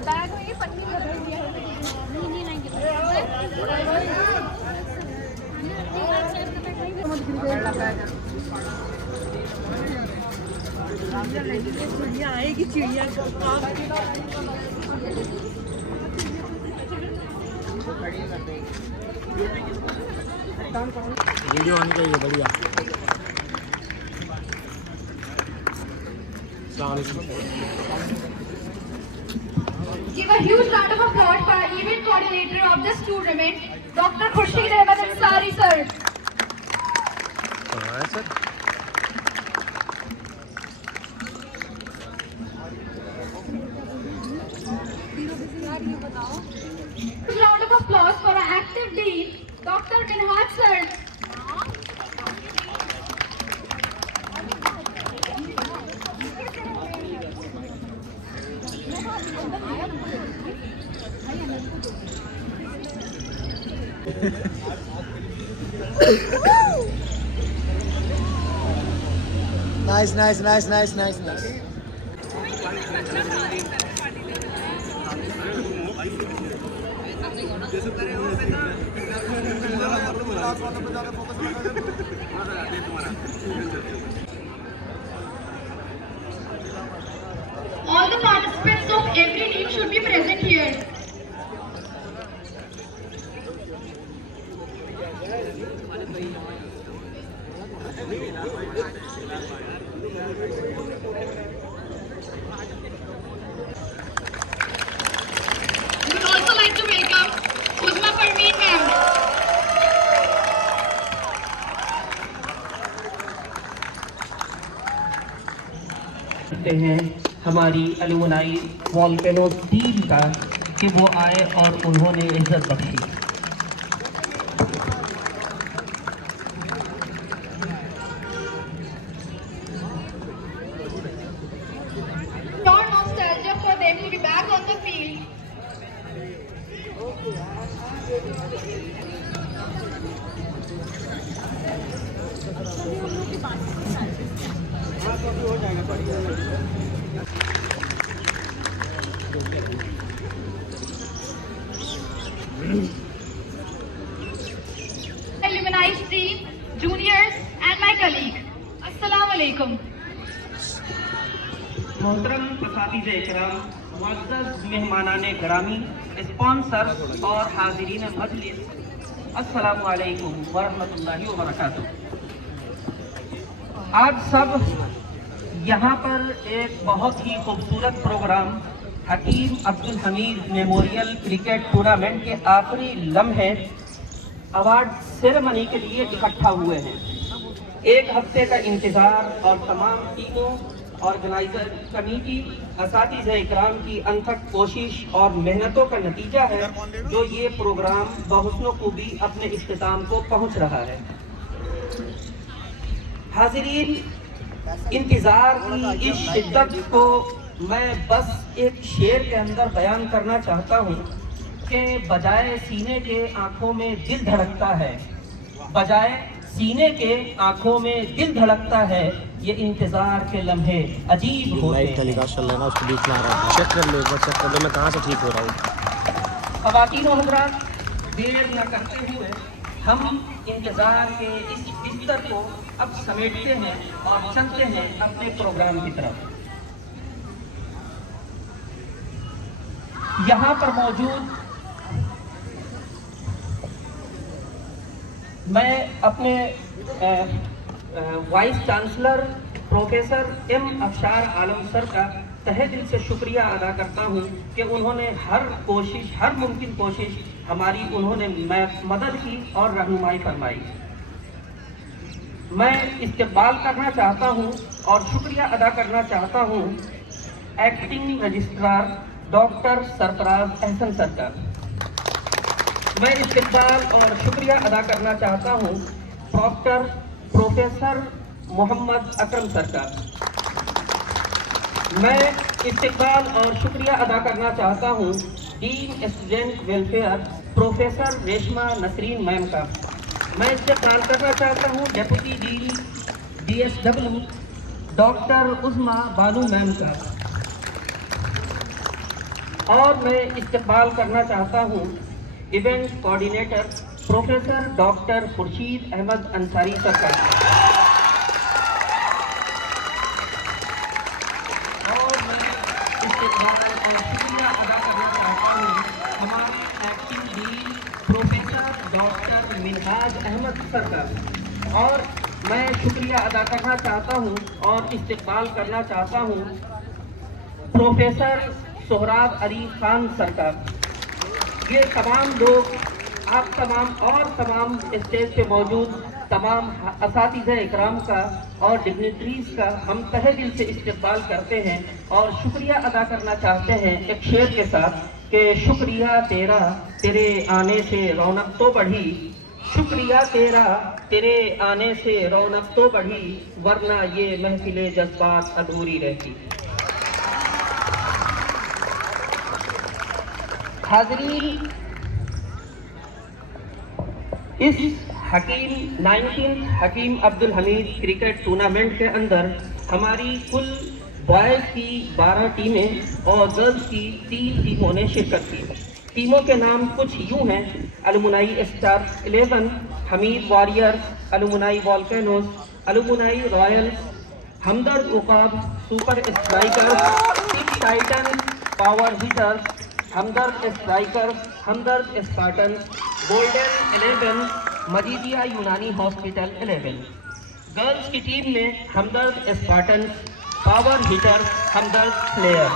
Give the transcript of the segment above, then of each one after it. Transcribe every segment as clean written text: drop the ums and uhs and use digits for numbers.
Bag में ये पन्नी बदल दिया है। नहीं लाएंगे चिड़िया आएगी, चिड़िया वीडियो आनी चाहिए बढ़िया। Give a huge round of applause for our event coordinator of this tournament, Dr. Khurshid Ahmed Ansari sir. Huge round of applause for our active dean, Dr. Minhaj sir. Nice. All the participants of every team should be present here. We would also like to welcome Uzma Parveen ma'am. हैं हमारी alumni volcano team का कि वो आए और उन्होंने इज्जत Bakshi. Pure nostalgia for them to be back on the field. Alumni team, juniors and my colleague. Assalamu alaikum. मोहतरम असातिज़े इकराम, मुअज़्ज़ज़ मेहमानाने गिरामी, स्पॉन्सर्स और हाज़िरीन मजलिस, अस्सलामु अलैकुम व रहमतुल्लाहि व बरकातुहू। आज सब यहाँ पर एक बहुत ही खूबसूरत program Hakim Abdul Hamid memorial cricket tournament के आखिरी लम्हे अवार्ड सेरेमनी के लिए इकट्ठा हुए हैं। एक हफ्ते का इंतज़ार और तमाम टीमों, ऑर्गेनाइजर कमेटी, असातिज़े इकराम की अनथक कोशिश और मेहनतों का नतीजा है जो ये प्रोग्राम बहुस्नो खूबी अपने इख्तिताम को पहुंच रहा है। हाज़िरीन, इंतज़ार की इस शिद्दत को मैं बस एक शेर के अंदर बयान करना चाहता हूँ कि बजाय सीने के आँखों में दिल धड़कता है, बजाय सीने के आँखों में दिल धड़कता है, ये इंतजार के लम्हे अजीब होते हैं। चल रहा है ना, उसको बीच में आ रहा है। चेक कर लो, एक बार चेक कर लो मैं कहाँ से ठीक हो रहा हूँ। ख़वातीन और हज़रात, देर न करते हुए हम इंतजार के इस बिस्तर को अब समेटते हैं और चलते हैं अपने प्रोग्राम की तरफ। यहाँ पर मौजूद मैं अपने वाइस चांसलर प्रोफेसर एम अफशार आलम सर का तहे दिल से शुक्रिया अदा करता हूँ कि उन्होंने हर मुमकिन कोशिश हमारी उन्होंने मदद की और रहनुमाई फरमाई। मैं इस्तेक़बाल करना चाहता हूँ और शुक्रिया अदा करना चाहता हूँ acting registrar doctor Sarfaraz Ahsan sir का। मैं इस्तकबाल और शुक्रिया अदा करना चाहता हूँ प्रोफेसर मोहम्मद अकरम सर का। मैं इस्तकबाल और शुक्रिया अदा करना चाहता हूँ dean student welfare professor Reshma Nasreen ma'am का। मैं इस्तकबाल करना चाहता हूँ deputy dean DSW doctor Usma Banu ma'am का। और मैं इस्तकबाल करना चाहता हूँ event coordinator professor doctor Khurshid Ahmad Ansari sir का। और मैं इस्तकबाल और शुक्रिया अदा करना चाहता हूँ हमारे acting dean professor doctor Minhaj Ahmad sir का। और मैं शुक्रिया अदा करना चाहता हूँ और इस्तकबाल करना चाहता हूँ प्रोफेसर सोहराब अली खान सर का। ये तमाम लोग, आप तमाम और तमाम स्टेज पे मौजूद तमाम असातिज़ा इकराम का और डिग्निटरीज का हम तहे दिल से इस्तकबाल करते हैं और शुक्रिया अदा करना चाहते हैं एक शेर के साथ कि शुक्रिया तेरा तेरे आने से रौनक तो बढ़ी, शुक्रिया तेरा तेरे आने से रौनक तो बढ़ी, वरना ये महफिले जज्बात अधूरी रहती। हाज़रीन, इस 19th हकीम अब्दुल हमीद क्रिकेट टूर्नामेंट के अंदर हमारी कुल बॉयज़ की 12 टीमें और गर्ल्स की 3 टीमों ने शिरकत की। टीमों के नाम कुछ यूँ हैं: alumni star 11, Hamid warriors, alumni volcanoes, alumni royals, Hamdard उकाब super strikers, tip titan power hitters, Hamdard strikers, Hamdard Spartans, golden 11, Majeedia Unani hospital 11। Girls की टीम में Hamdard Spartans, power hitters, Hamdard players.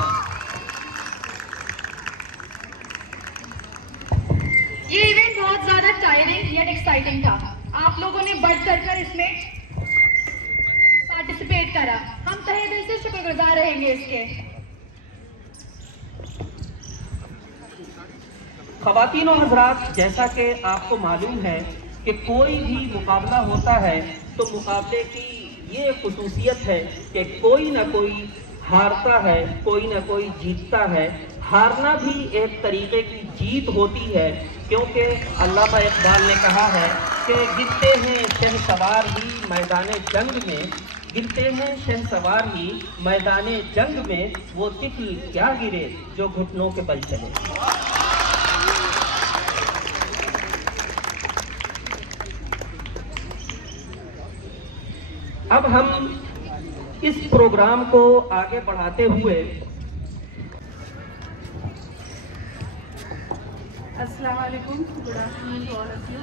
ये इवेंट बहुत ज्यादा टायरिंग या एक्साइटिंग था। आप लोगों ने बढ़ चढ़कर इसमें पार्टिसिपेट करा, हम तहे दिल से शुक्रगुजार रहेंगे इसके। ख़वातीन और हज़रात, जैसा कि आपको मालूम है कि कोई भी मुकाबला होता है तो मुकाबले की ये खुसूसियत है कि कोई ना कोई हारता है, कोई ना कोई जीतता है। हारना भी एक तरीके की जीत होती है, क्योंकि अल्लामा इकबाल ने कहा है कि गिरते हैं शहसवार ही मैदान जंग में, गिरते हैं शहसवार ही मैदान जंग में, वो तिफल क्या गिरे जो घुटनों के बल चले। अब हम इस प्रोग्राम को आगे बढ़ाते हुए अस्सलाम वालेकुम, good afternoon to all of you.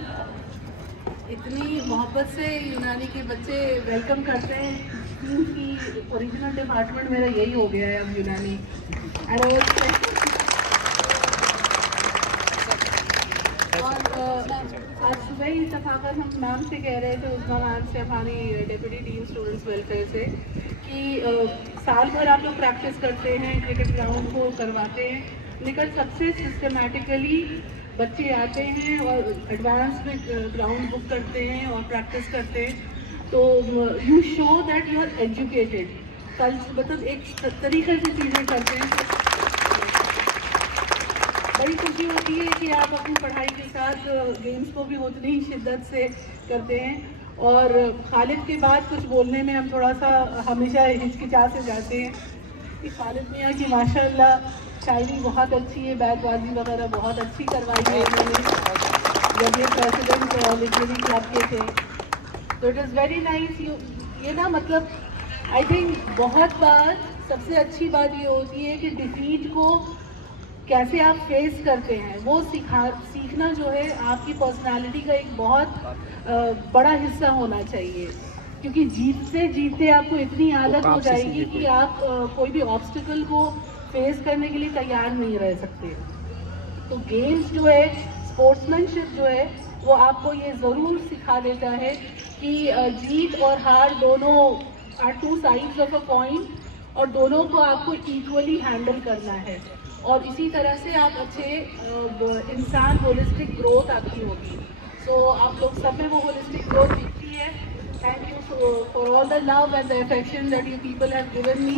इतनी मोहब्बत से यूनानी के बच्चे वेलकम करते हैं कि ओरिजिनल डिपार्टमेंट मेरा यही हो गया है अब यूनानी। आज सुबह ही इत्तफाकन हम मैम से कह रहे थे, उस्मा मैम से, हमारी डेप्यूटी डीन स्टूडेंट्स वेलफेयर से, कि साल भर आप लोग प्रैक्टिस करते हैं, क्रिकेट ग्राउंड को करवाते हैं, लेकिन सबसे सिस्टमेटिकली बच्चे आते हैं और एडवांस में ग्राउंड बुक करते हैं और प्रैक्टिस करते हैं। तो you show that you are educated, कल मतलब एक तरीके से चीज़ें करते हैं। बड़ी खुशी होती है कि आप अपनी पढ़ाई के साथ गेम्स को भी उतनी ही शिद्दत से करते हैं। और खालिद के बाद कुछ बोलने में हम थोड़ा सा हमेशा हिचकिचा से जाते हैं कि खालिद मियाँ की माशाल्लाह शायरी बहुत अच्छी है, बैटबाजी वगैरह बहुत अच्छी करवाई है इन्होंने जब ये प्रेसिडेंट लिटरेरी क्लब के थे। तो इट इज़ वेरी नाइस। ये ना मतलब आई थिंक बहुत बार सबसे अच्छी बात ये होती है कि डिफीट को कैसे आप फेस करते हैं, वो सीखना जो है आपकी पर्सनालिटी का एक बहुत बड़ा हिस्सा होना चाहिए, क्योंकि जीतते जीतते आपको इतनी आदत हो जाएगी कि आप कोई भी ऑब्स्टिकल को फेस करने के लिए तैयार नहीं रह सकते। तो गेम्स जो है, स्पोर्ट्समैनशिप जो है, वो आपको ये ज़रूर सिखा देता है कि जीत और हार दोनों are two sides of a coin और दोनों को आपको इक्वली हैंडल करना है। और इसी तरह से आप अच्छे इंसान होलिस्टिक ग्रोथ आपकी होगी। सो आप लोग सब में वो होलिस्टिक ग्रोथ दिखती है। Thank you for all the love and the affection that you people have given me.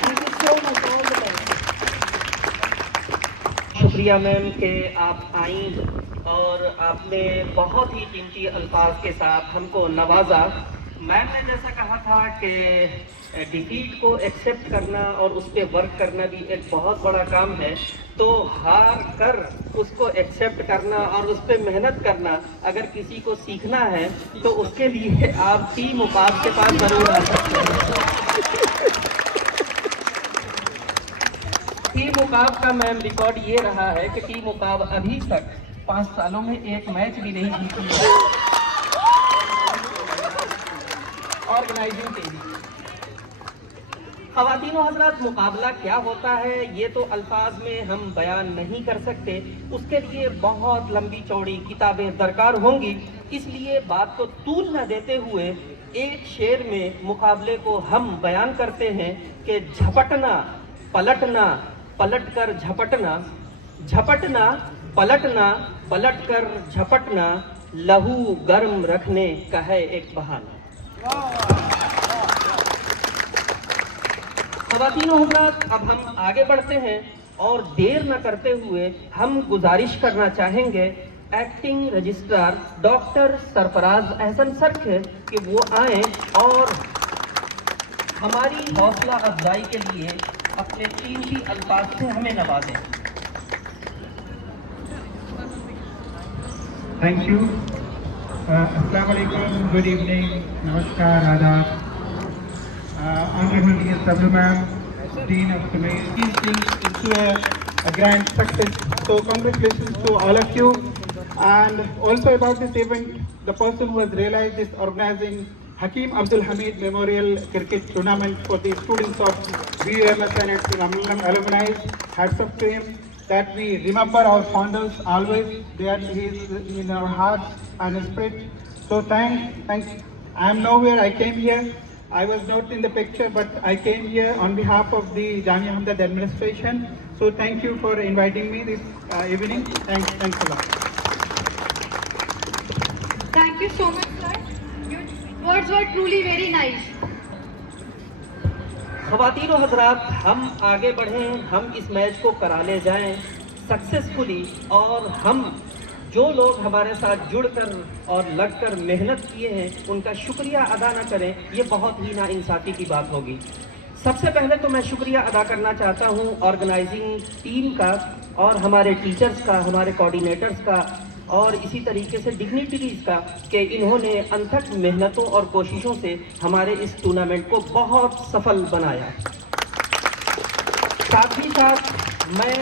Thank you so much, all the best. शुक्रिया मैम कि आप आई और आपने बहुत ही कीमती अल्फाज के साथ हमको नवाजा। मैम ने जैसा कहा था कि डिफीट को एक्सेप्ट करना और उस पर वर्क करना भी एक बहुत बड़ा काम है, तो हार कर उसको एक्सेप्ट करना और उस पर मेहनत करना अगर किसी को सीखना है तो उसके लिए आप टीम उकाब के पास जरूर आ सकते हैं। टीम उकाब का मैम रिकॉर्ड ये रहा है कि टीम उकाब अभी तक 5 सालों में एक मैच भी नहीं जीती है ऑर्गेनाइजिंग के लिए। ख़वातीनो हज़रात, मुकाबला क्या होता है ये तो अल्फाज में हम बयान नहीं कर सकते, उसके लिए बहुत लंबी चौड़ी किताबें दरकार होंगी। इसलिए बात को तूल न देते हुए एक शेर में मुकाबले को हम बयान करते हैं कि झपटना पलटना पलटकर झपटना, झपटना पलटना पलटकर झपटना, लहू गर्म रखने का है एक बहाना। ख़वातीनो हज़रात, अब हम आगे बढ़ते हैं और देर न करते हुए हम गुजारिश करना चाहेंगे acting registrar doctor Sarfaraz Ahsan sir के कि वो आए और हमारी हौसला अफजाई के लिए अपने कीमती अल्फाज से हमें नवाजें। Thank you. अस्सलाम वालेकुम, गुड इवनिंग, नमस्कार, आदाब। Honorable D.S.W. ma'am, Dean of Sumer, these things into a grand success. So congratulations to all of you. And also about this event, the person who has realized this, organizing Hakeem Abdul Hamid Memorial Cricket Tournament for the students of BUMS and its alumni, hats off to him. That we remember our founders always. They is in our hearts and spirit. So thanks. I am nowhere. I came here. I was not in the picture, but I came here on behalf of the Jamia Hamdard administration. So thank you for inviting me this evening. Thanks a lot. Thank you so much, sir. Your words were truly very nice. ख़वातीनो हज़रात, हम आगे बढ़ें, हम इस match को करा ले जाएं successfully, और हम जो लोग हमारे साथ जुड़कर और लगकर मेहनत किए हैं उनका शुक्रिया अदा न करें, ये बहुत ही नाइंसाफ़ी की बात होगी। सबसे पहले तो मैं शुक्रिया अदा करना चाहता हूँ ऑर्गेनाइजिंग टीम का और हमारे टीचर्स का, हमारे कोऑर्डिनेटर्स का और इसी तरीके से डिग्निटरीज़ का कि इन्होंने अनथक मेहनतों और कोशिशों से हमारे इस टूर्नामेंट को बहुत सफल बनाया। साथ ही साथ मैं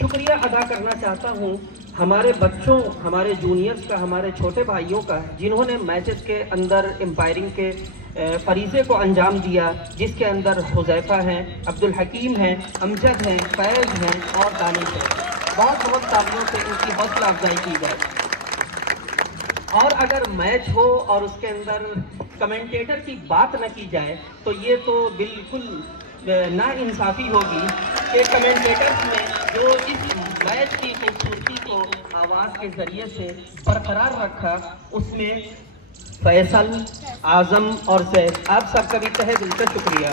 शुक्रिया अदा करना चाहता हूँ हमारे बच्चों, हमारे जूनियर्स का, हमारे छोटे भाइयों का, जिन्होंने मैचेस के अंदर एम्पायरिंग के फरीज़े को अंजाम दिया, जिसके अंदर हुज़ैफ़ा हैं, अब्दुल हकीम हैं, अमजद हैं, फैज़ हैं और दानिश हैं। बहुत बहुत तालियों से इनकी हौसला अफजाई की जाए। और अगर मैच हो और उसके अंदर कमेंटेटर की बात न की जाए तो ये तो बिल्कुल नाइंसाफ़ी होगी कि कमेंटेटर्स ने जो इस मैच की खूबसूरती को आवाज़ के ज़रिए से बरकरार रखा, उसमें फैसल, आज़म और सैद, आप सबका भी तहे दिल से शुक्रिया।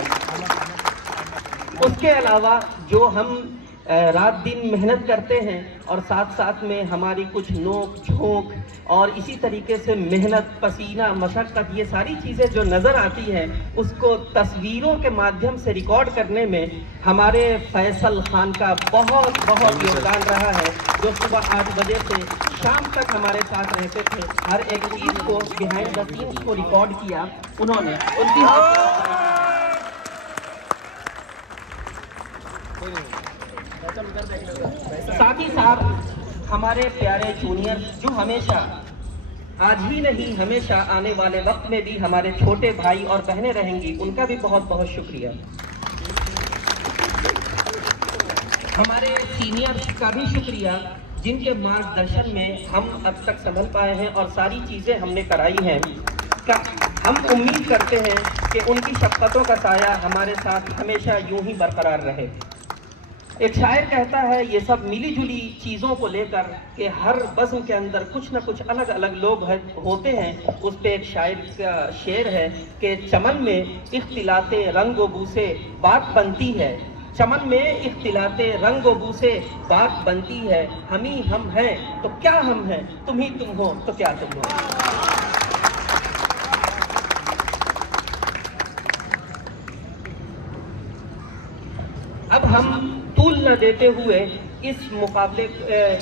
उसके अलावा जो हम रात दिन मेहनत करते हैं और साथ साथ में हमारी कुछ नोक झोंक और इसी तरीके से मेहनत, पसीना, मशक्क़त, ये सारी चीज़ें जो नज़र आती हैं उसको तस्वीरों के माध्यम से रिकॉर्ड करने में हमारे फैसल खान का बहुत बहुत योगदान रहा है, जो सुबह 8 बजे से शाम तक हमारे साथ रहते थे। हर एक चीज़ को बिहाइंड द सीन्स को रिकॉर्ड किया उन्होंने, उनकी साथ ही साथ हमारे प्यारे जूनियर जो हमेशा, आज ही नहीं हमेशा आने वाले वक्त में भी हमारे छोटे भाई और बहनें रहेंगी, उनका भी बहुत बहुत शुक्रिया। हमारे सीनियर्स का भी शुक्रिया, जिनके मार्गदर्शन में हम अब तक संभल पाए हैं और सारी चीज़ें हमने कराई हैं। हम उम्मीद करते हैं कि उनकी शफ़क़तों का साया हमारे साथ हमेशा यूं ही बरकरार रहे। एक शायर कहता है ये सब मिली जुली चीज़ों को लेकर कि हर बज़्म के अंदर कुछ ना कुछ अलग अलग लोग होते हैं। उस पे एक शायर का शेर है कि चमन में इख्तिलाते रंग व बू से बात बनती है, चमन में इख्तिलाते रंग व बू से बात बनती है, हम ही हम हैं तो क्या हम हैं, तुम ही तुम हो तो क्या तुम हो। अब हम तूल न देते हुए इस मुकाबले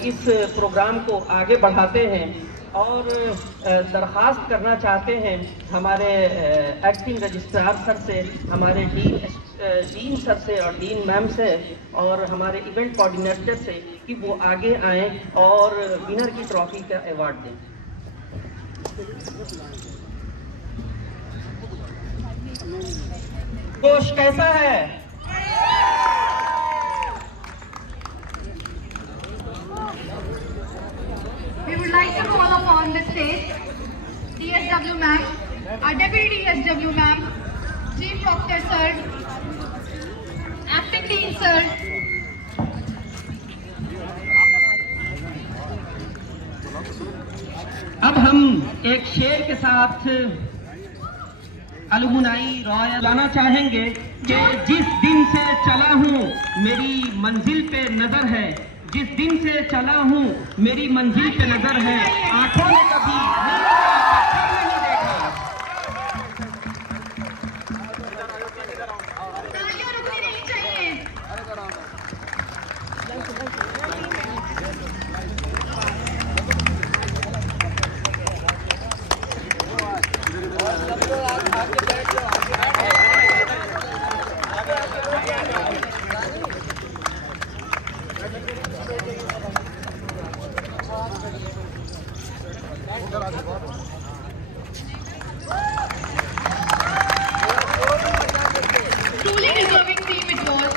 इस प्रोग्राम को आगे बढ़ाते हैं और दरख्वास्त करना चाहते हैं हमारे एक्टिंग रजिस्ट्रार सर से, हमारे डीन सर से और डीन मैम से और हमारे इवेंट कोऑर्डिनेटर से कि वो आगे आएं और विनर की ट्रॉफी का अवार्ड दें। जोश कैसा है? We would like to call upon the stage DSW ma'am, our deputy DSW ma'am, Chief Doctor sir, Acting Dean sir. अब हम एक शेर के साथ अलमुनाई रॉयल लाना चाहेंगे कि जिस दिन से चला हूँ मेरी मंजिल पे नजर है, जिस दिन से चला हूँ मेरी मंजिल पे नजर है, आंखों ने कभी नहीं देखा। तालियां रुकनी नहीं चाहिए। Truly deserving team it was.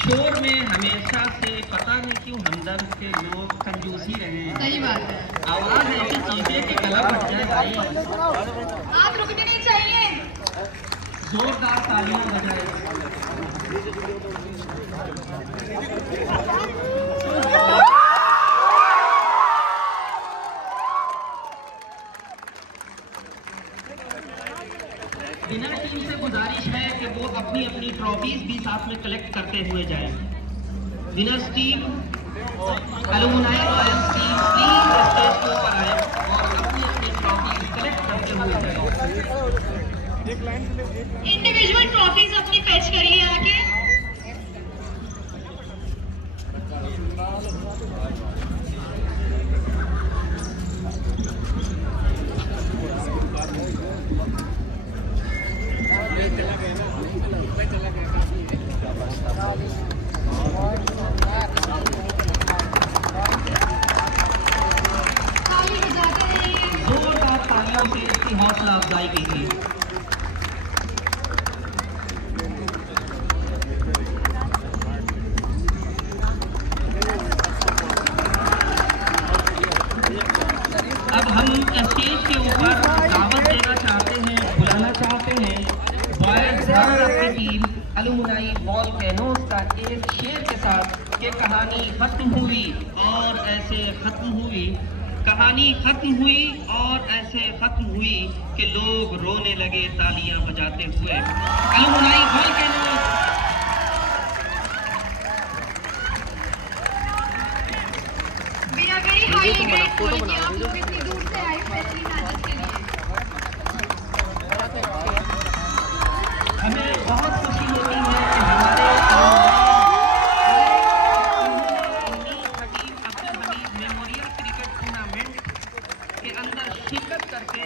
शोर में हमेशा से पता नहीं क्यों हमदर्द के लोग कंजूसी रहे हैं। सही बात है। आवाज ऐसी कीजिए कि गला फट जाए भाई। आप रुकने नहीं चाहिए। जोरदार तालियां बजाएं। विनर टीम से गुजारिश है कि वो अपनी अपनी ट्रॉफीज भी साथ में कलेक्ट करते हुए जाएं। Winners team, alumni Royals team please stage के ऊपर आए और अपनी अपनी ट्रॉफीज कलेक्ट करते हुए जाएं। इंडिविजुअल ट्रॉफीज अपनी फेच करिए आके। ताली बजाते रहिए। जोरदार तालियों से इसकी हौसला अफजाई कीजिए। अब हम स्टेज के ऊपर दावत देना चाहते हैं, बुलाना चाहते हैं बॉयज की टीम अलुमनाई वॉल्केनोस का एक शेर के साथ कि कहानी खत्म हुई और ऐसे खत्म हुई, कहानी खत्म हुई और ऐसे खत्म हुई कि लोग रोने लगे तालियां बजाते हुए। Alumni volcanoes. We are very highly grateful कि आप लोग इतनी दूर से आए स्पेशली मैचेस के लिए। हमें बहुत खुशी होती है कि हमारे Hakim Abdul Hamid memorial cricket tournament के अंदर शिरकत करके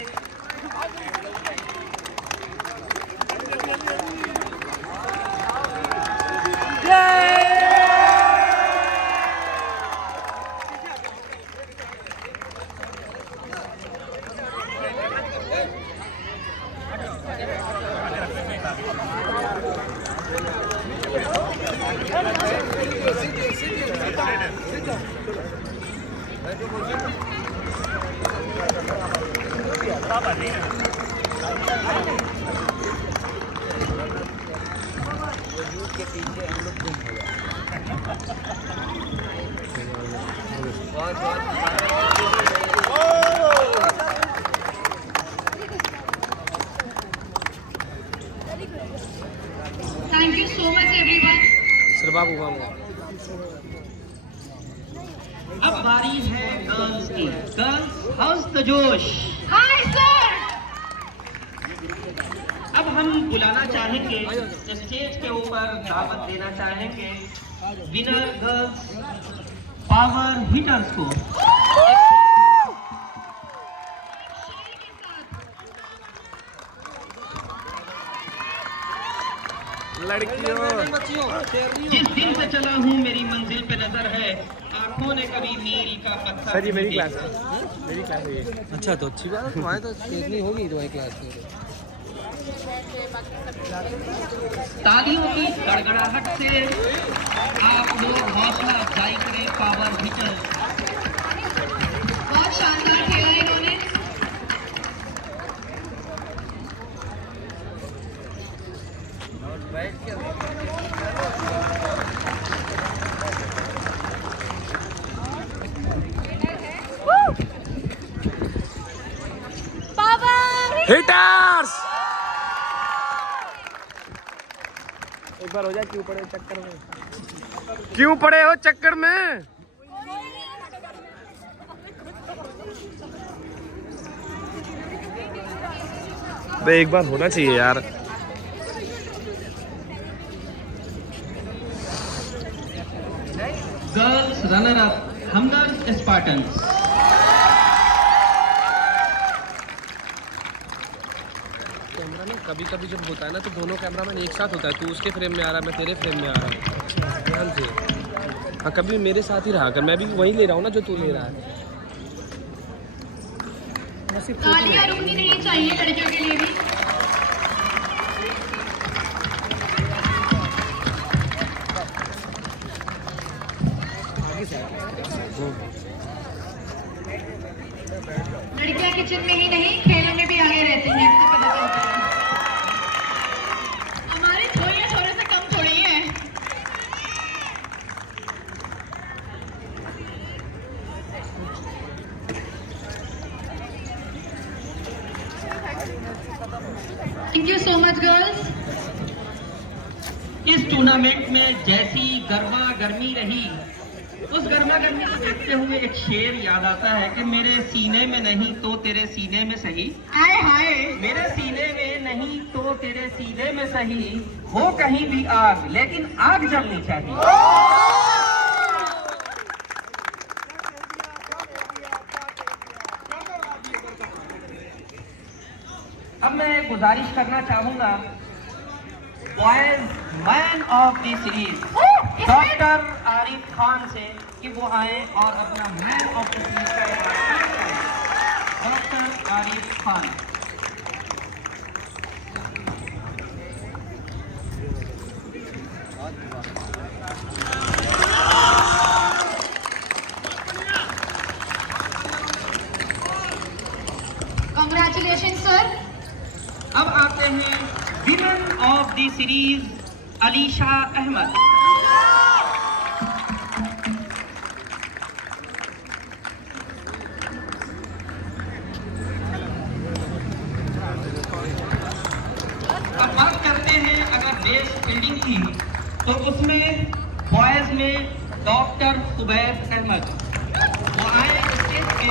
Thank you so much everyone. Sir बाबू बाबू अब बारी है गर्ल्स की। गर्ल्स हाउस द जोश। Hi sir. अब हम बुलाना चाहेंगे, स्टेज के ऊपर दावत देना चाहेंगे विनर गर्ल्स पावर हिटर्स को। जिस दिन से चला हूँ मेरी मंजिल पे नजर है, आंखों ने कभी मील का पत्थर सर ये मेरी नहीं क्लास है, मेरी क्लास है ये। अच्छा तो अच्छी बात है, तुम्हारी तो देखनी होगी तुम्हारी क्लास में। तालियों की गड़गड़ाहट से आप लोग हौसला अफजाई करें पावर हिटर्स। बहुत शानदार खेला इन्होंने। हिटर्स एक बार हो जाए, क्यों पड़े चक्कर में, क्यों पड़े हो चक्कर में। बे एक बार होना चाहिए यार। गर्ल्स रनर अप हमदर्द स्पार्टन्स। कैमरा में कभी कभी जब होता है ना तो दोनों कैमरामैन एक साथ होता है, तू उसके फ्रेम में आ रहा है, मैं तेरे फ्रेम में आ रहा हूँ, ध्यान से। हाँ कभी मेरे साथ ही रहा कर, मैं भी वही ले रहा हूँ ना जो तू ले रहा है। तालियां रुकनी नहीं चाहिए लड़कियों के लिए भी। लड़कियां किचन में ही नहीं खेलों में भी आगे रहती हैं, आपको पता चलता है। हमारी छोरियां छोरे से कम थोड़ी हैं। Thank you so much girls. इस टूर्नामेंट में जैसी गर्मा गर्मी रही, उस गर्मा गर्मी को देखते हुए एक शेर याद आता है कि मेरे सीने में नहीं तो तेरे सीने में सही। हाय हाय। मेरे सीने में नहीं तो तेरे सीने में सही, हो कहीं भी आग लेकिन आग जलनी चाहिए। अब मैं गुजारिश करना चाहूंगा boys man of the series doctor Arif Khan से कि वो आए और अपना मैन ऑफ द सीरीज का ऐलान करें। Doctor Arif Khan. Congratulations sir. अब आते हैं women of the series Alisha Ahmad. अब बात करते हैं अगर बेस्ट फील्डिंग की, तो उसमें बॉयज में डॉक्टर सुबैर अहमद वो आए स्टेज पे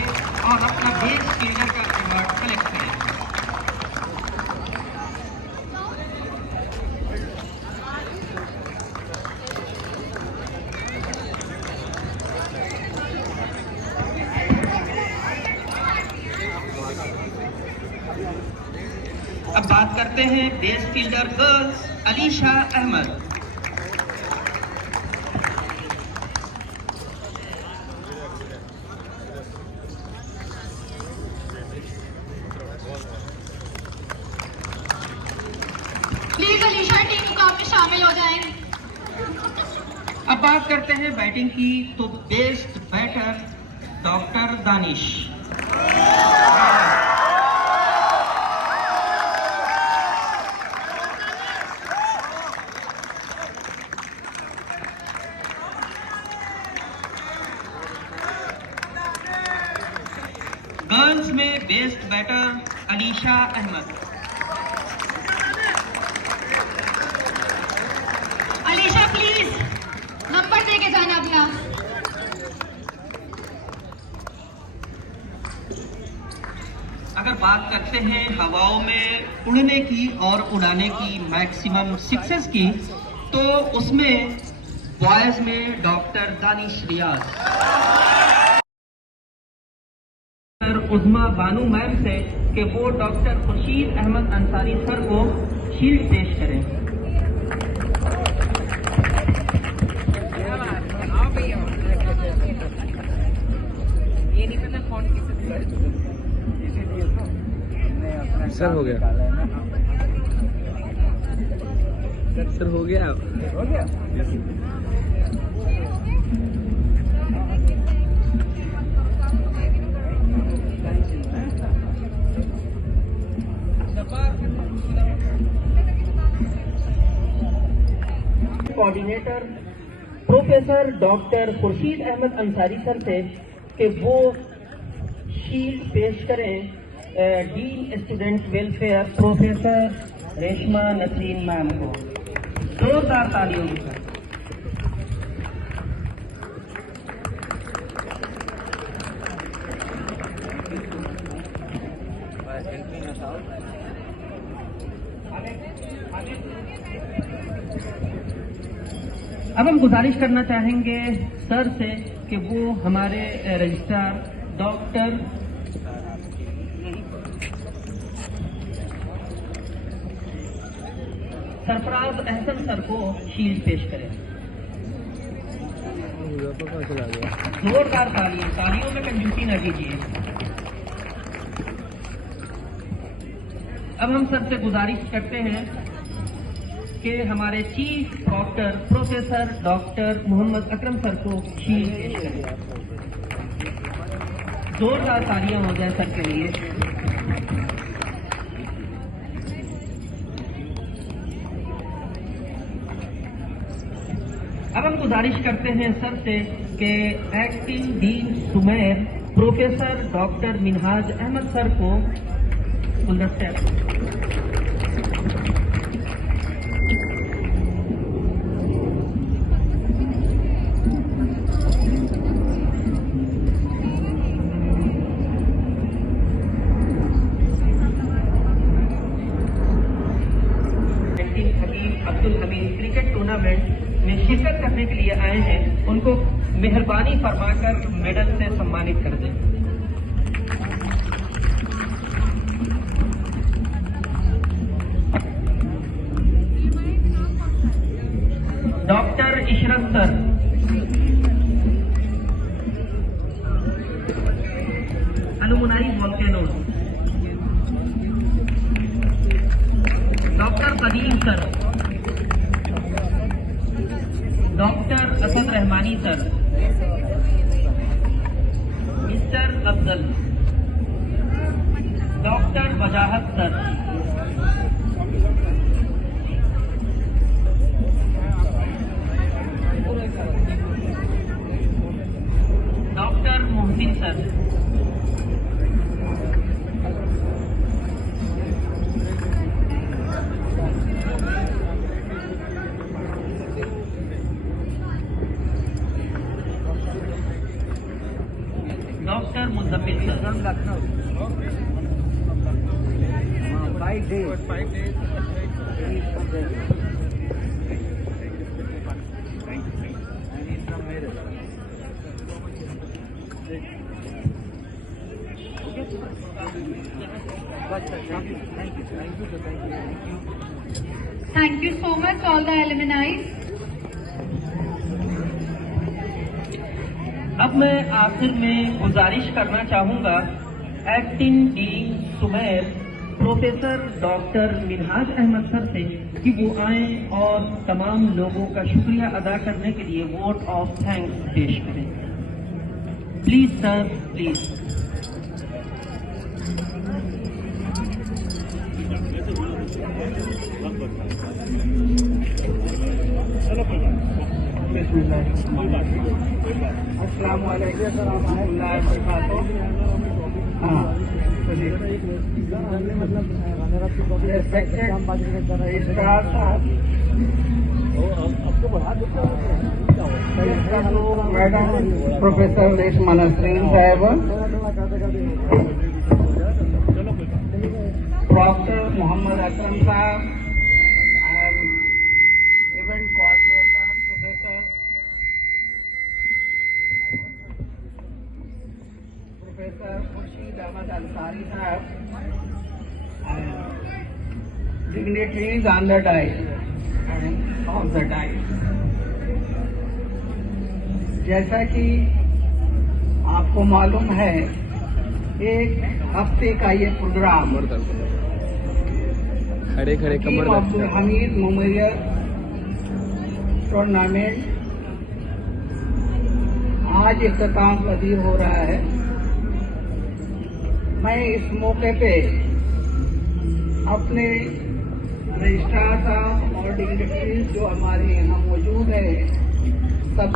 और अपना बेस्ट फील्डर का अवार्ड कलेक्ट करें। अब बात करते हैं best fielder girls Alisha Ahmad. Please Alisha team काम में शामिल हो जाएं। अब बात करते हैं बैटिंग की, तो best batter doctor Danish. Girls में best batter Alisha Ahmad. Alisha please number दे के जाना अपना। अगर बात करते हैं हवाओं में उड़ने की और उड़ाने की मैक्सिमम सक्सेस की, तो उसमें बॉयज में डॉक्टर दानिश रियाज। उज़मा बानू मैम से कि वो डॉक्टर खुर्शीद अहमद अंसारी सर को शील्ड पेश करें। सर हो गया, सर हो गया, हो गया। Coordinator professor doctor Khurshid Ahmad Ansari sir से कि वो शील्ड पेश करें dean student welfare professor Reshma Nasreen ma'am को। जोरदार तालियों के साथ। अब हम गुजारिश करना चाहेंगे सर से कि वो हमारे registrar doctor Sarfaraz Ahsan sir को शील्ड पेश करें। जोरदार तालियां, तालियों में कंजूसी न कीजिए। अब हम सर से गुजारिश करते हैं कि हमारे chief doctor professor doctor Mohammad Akram sir को शील्ड पेश करें। जोरदार तालियां हो जाए सर के लिए। अब हम गुजारिश करते हैं सर से कि acting dean Sumer professor doctor Minhaj Ahmad sir को गुलदस्ते अब्दुल हमीद क्रिकेट टूर्नामेंट में शिरकत करने के लिए आए हैं, उनको मेहरबानी फरमाकर मेडल से सम्मानित कर दें। Doctor Ishrat sir, alumni volcanoes. Doctor Qadeem sir, doctor Asad Rahmani sir, mister Afzal, doctor Wajahat sir, doctor Mohsin sir, doctor Muzammil sir. Thank you so much all the alumni. अब मैं आखिर में गुजारिश करना चाहूंगा acting dean Sumer professor doctor Minhaj Ahmad sir से कि वो आए और तमाम लोगों का शुक्रिया अदा करने के लिए वोट ऑफ थैंक्स पेश करें। Please sir, please. अस्सलाम वालेकुम। हाँ, मैडम प्रोफेसर रेशमा नसरीन साहब, doctor Mohammad Akram Sahab, and event coordinator professor Khurshid Ahmad Ansari Sahab, and dignitaries on the dais and off the dais. जैसा कि आपको मालूम है, एक हफ्ते का ये प्रोग्राम खड़े खड़े कमर हकीम अब्दुल हमीद मेमोरियल टूर्नामेंट आज इख्तिताम पजीर हो रहा है। मैं इस मौके पे अपने रजिस्ट्रार साहब और डिग्निटरीज जो हमारे यहाँ मौजूद है सब